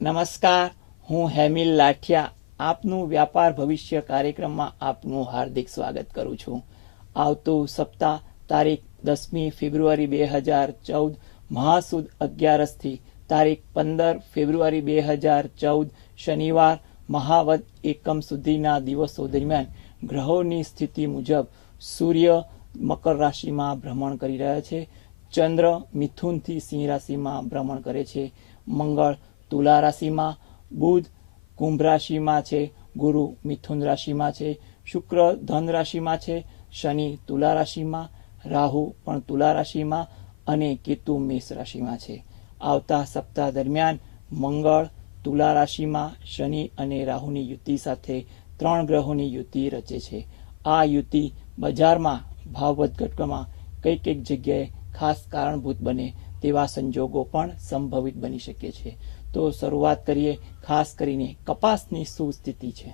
નમસ્કાર, હું હેમિલ લાઠિયા આપનું વ્યાપાર ભવિષ્ય કાર્યક્રમમાં આપનું હાર્દિક સ્વાગત કરું છું. આવતું સપ્તાહ તારીખ 10મી ફેબ્રુઆરી 2014 મહાસુદ 11થી તારીખ 15 ફેબ્રુઆરી 2014 શનિવાર મહાવદ એકમ સુધીના દિવસો દરમિયાન ગ્રહોની સ્થિતિ મુજબ સૂર્ય મકર રાશિમાં ભ્રમણ કરી રહ્યા છે, ચંદ્ર મિથુનથી સિંહ રાશિમાં ભ્રમણ કરે છે, મંગળ તુલા રાશિમાં, બુધ કુંભ રાશિમાં છે, ગુરુ મિથુન રાશિમાં છે, શુક્ર ધન રાશિમાં છે, શનિ તુલા રાશિમાં, રાહુ પણ તુલા રાશિમાં અને કેતુ મેષ રાશિમાં છે. આવતા સપ્તાહ દરમિયાન મંગળ તુલા રાશિમાં શનિ અને રાહુની યુતિ સાથે 3 ગ્રહોની યુતિ રચે છે. આ યુતિ બજારમાં ભાવ વધઘટમાં કઈક જગ્યાએ ખાસ કારણભૂત બને તેવા સંજોગો પણ સંભવિત બની શકે છે. તો શરૂઆત કરીએ ખાસ કરીને કપાસની શું સ્થિતિ છે.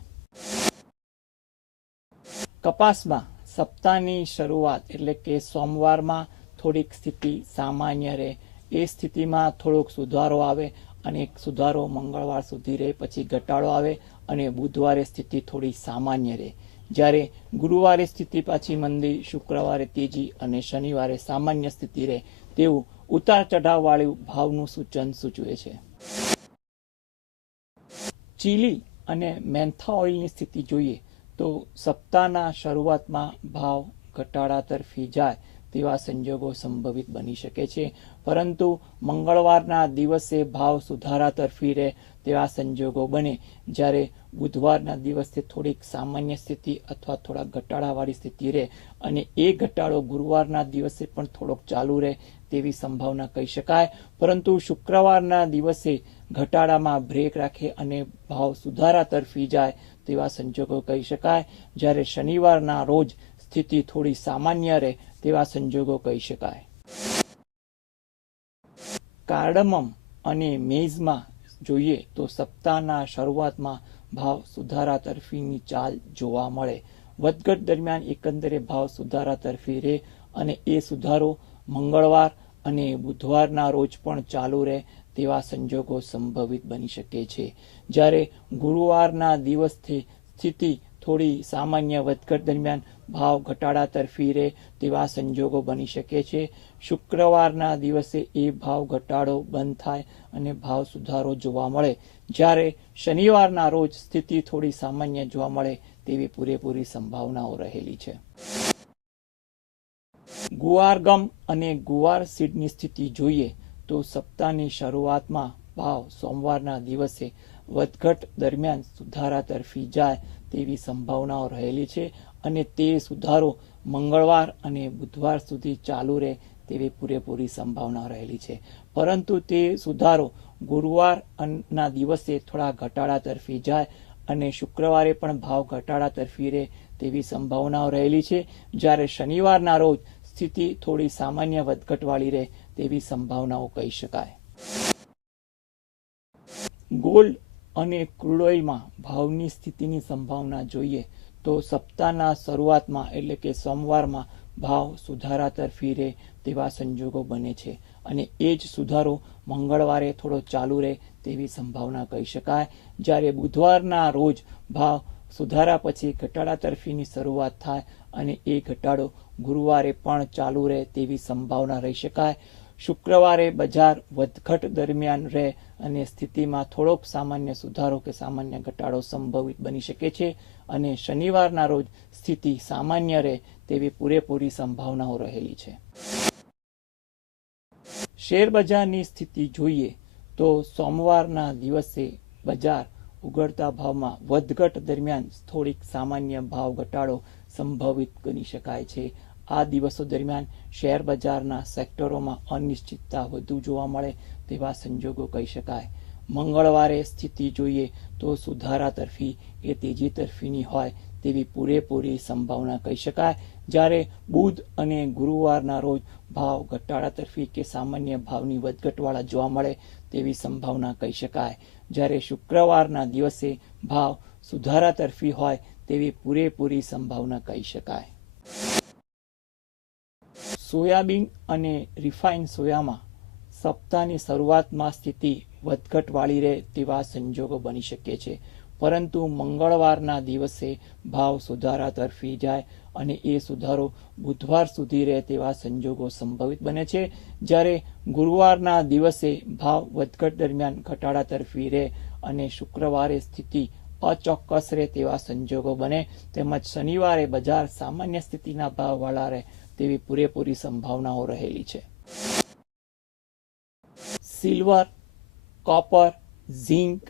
કપાસમાં સપ્તાહની શરૂઆત એટલે કે સોમવારમાં થોડીક સ્થિતિ સામાન્ય રહે, એ સ્થિતિમાં થોડોક સુધારો આવે અને સુધારો મંગળવાર સુધી રહે, પછી ઘટાડો આવે અને બુધવારે સ્થિતિ થોડી સામાન્ય રહે. જ્યારે ગુરુવારે સ્થિતિ પાછી મંદી, શુક્રવારે તેજી અને શનિવારે સામાન્ય સ્થિતિ રહે તેવું ઉતાર ચઢાવ વાળું ભાવનું સૂચન સૂચવે છે. ચીલી અને મેન્થા ઓઇલની સ્થિતિ જોઈએ તો સપ્તાહના શરૂઆતમાં ભાવ ઘટાડા તરફી જાય તેવા સંજોગો સંભવિત બની શકે છે, પરંતુ મંગળવારના દિવસે ભાવ સુધારા તરફી રહે તેવા સંજોગો બને, જ્યારે બુધવારના દિવસે થોડીક સામાન્ય સ્થિતિ અથવા થોડા ઘટાડાવાળી સ્થિતિ રહે અને એ ઘટાડો ગુરુવારના દિવસે પણ થોડોક ચાલુ રહે તેવી સંભાવના કહી શકાય. પરંતુ શુક્રવારના દિવસે ઘટાડામાં બ્રેક રાખે અને ભાવ સુધારા તરફી જાય તેવા સંજોગો કહી શકાય, જ્યારે શનિવારના રોજ સ્થિતિ થોડી સામાન્ય રહે તેવા સંજોગો કહી શકાય. કાર્ડમમ અને મેઝમાં જોઈએ તો સપ્તાહના શરૂઆતમાં ભાવ સુધારા તરફીની ચાલ જોવા મળે. વધઘટ દરમિયાન એકંદરે ભાવ સુધારા તરફી રહે અને એ સુધારો મંગળવાર અને બુધવારના રોજ પણ ચાલુ રહે તેવા સંજોગો સંભવિત બની શકે છે. જ્યારે ગુરુવારના દિવસથી સ્થિતિ થોડી સામાન્ય વધઘટ દરમિયાન ભાવ ઘટાડા તરફી રહે તેવા સંજોગો બની શકે છે. શુક્રવારના દિવસે એ ભાવ ઘટાડો બંધ થાય અને ભાવ સુધારો જોવા મળે, જ્યારે શનિવારના રોજ સ્થિતિ થોડી સામાન્ય જોવા મળે તેવી પૂરેપૂરી સંભાવનાઓ રહેલી છે. ગુવાર ગમ અને ગુવાર સીડની સ્થિતિ જોઈએ તો સપ્તાહની શરૂઆતમાં ભાવ સોમવારના દિવસે વધઘટ દરમિયાન સુધારા તરફી જાય તેવી સંભાવનાઓ રહેલી છે અને તે સુધારો મંગળવાર અને બુધવાર સુધી ચાલુ રહે તેવી પૂરેપૂરી સંભાવના રહેલી છે, પરંતુ તે સુધારો ગુરુવારના દિવસે થોડા ઘટાડા તરફી જાય અને શુક્રવારે પણ ભાવ ઘટાડા તરફી રહે તેવી સંભાવનાઓ રહેલી છે, જ્યારે શનિવારના રોજ સ્થિતિ થોડી સામાન્ય વધઘટવાળી રહે તેવી સંભાવનાઓ કહી શકાય. ગોલ્ડ અને ક્રૂડ ઓઇલમાં ભાવની સ્થિતિની સંભાવના જોઈએ તો સપ્તાહના શરૂઆતમાં એટલે કે સોમવારમાં ભાવ સુધારા તરફી રહે તેવા સંજોગો બને છે અને એ જ સુધારો મંગળવારે થોડો ચાલુ રહે તેવી સંભાવના કહી શકાય, જ્યારે બુધવારના રોજ ભાવ સુધારા પછી ઘટાડા તરફીની શરૂઆત થાય અને એ ઘટાડો ગુરુવારે પણ ચાલુ રહે તેવી સંભાવના રહી શકાય. શુક્રવારે બજાર વધઘટ દરમિયાન રહે અને સ્થિતિમાં થોડોક સામાન્ય સુધારો કે સામાન્ય ઘટાડો સંભવિત બની શકે છે અને શનિવારના રોજ સ્થિતિ સામાન્ય રહે તેવી પૂરેપૂરી સંભાવનાઓ રહેલી છે. શેર બજારની સ્થિતિ જોઈએ તો સોમવારના દિવસે બજાર ઉઘડતા ભાવમાં વધઘટ દરમિયાન થોડીક સામાન્ય ભાવ ઘટાડો સંભવિત ગણી શકાય છે. આ દિવસો દરમિયાન શેર બજારના સેક્ટરોમાં અનિશ્ચિતતા વધુ જોવા મળે તેવા સંજોગો કહી શકાય. મંગળવારે સ્થિતિ જોઈએ તો સુધારા તરફી કે તેજી તરફીની હોય તેવી પૂરેપૂરી સંભાવના કહી શકાય, જ્યારે બુધ અને ગુરુવારના રોજ ભાવ ઘટાડા તરફી કે સામાન્ય ભાવની વધઘટવાળા જોવા મળે તેવી સંભાવના કહી શકાય, જ્યારે શુક્રવારના દિવસે ભાવ સુધારા તરફી હોય તેવી પૂરેપૂરી સંભાવના કહી શકાય. સોયાબીન અને રિફાઇન સોયામાં સપ્તાહની શરૂઆતમાં સ્થિતિ વધઘટ વાળી રહે તેવા સંજોગો બની શકે છે, પરંતુ મંગળવારના દિવસે ભાવ સુધારા તરફી જાય અને એ સુધારો બુધવાર સુધી રહે તેવા સંજોગો સંભવિત બને છે. જ્યારે ગુરુવારના દિવસે ભાવ વધઘટ દરમિયાન ઘટાડા તરફી રહે અને શુક્રવારે સ્થિતિ અચોક્કસ રહે તેવા સંજોગો બને, તેમજ શનિવારે બજાર સામાન્ય સ્થિતિના ભાવવાળા રહે તેવી પૂરેપૂરી સંભાવનાઓ રહેલી છે. સિલ્વર, કોપર, ઝીંક,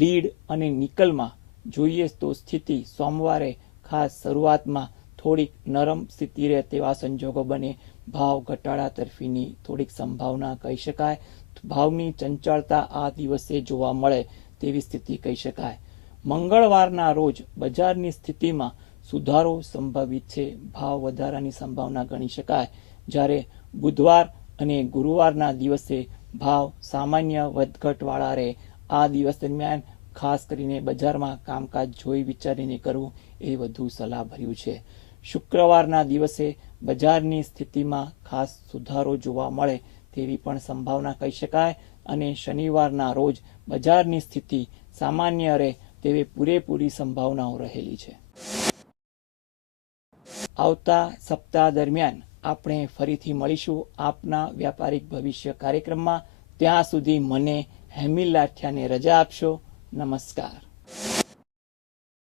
લીડ અને નિકલમાં જોઈએ તો સ્થિતિ સોમવારે ખાસ શરૂઆતમાં થોડીક નરમ સ્થિતિ રહે તેવા સંજોગો બને, ભાવ ઘટાડા તરફીની થોડીક સંભાવના કહી શકાય. ભાવની ચંચળતા આ દિવસે જોવા મળે તેવી સ્થિતિ કહી શકાય. મંગળવારના રોજ બજારની સ્થિતિમાં સુધારો સંભવિત છે, ભાવ વધારાની સંભાવના ગણી શકાય. જ્યારે બુધવાર અને ગુરુવારના દિવસે ભાવ સામાન્ય વધઘટ વાળા રહે. આ દિવસ દરમિયાન ખાસ કરીને બજારમાં કામકાજ જોઈ વિચારીને કરવું એ વધુ સલાહભર્યું છે. શુક્રવારના દિવસે બજારની સ્થિતિમાં ખાસ સુધારો જોવા મળે તેવી પણ સંભાવના કહી શકાય અને શનિવારના રોજ બજારની સ્થિતિ સામાન્ય રહે તેવી પૂરેપૂરી સંભાવનાઓ રહેલી છે. આવતા સપ્તાહ દરમિયાન આપણે ફરીથી મળીશું આપના વ્યાપારિક ભવિષ્ય કાર્યક્રમમાં. ત્યાં સુધી મને હેમિલ લાઠિયાને રજા આપશો. નમસ્કાર.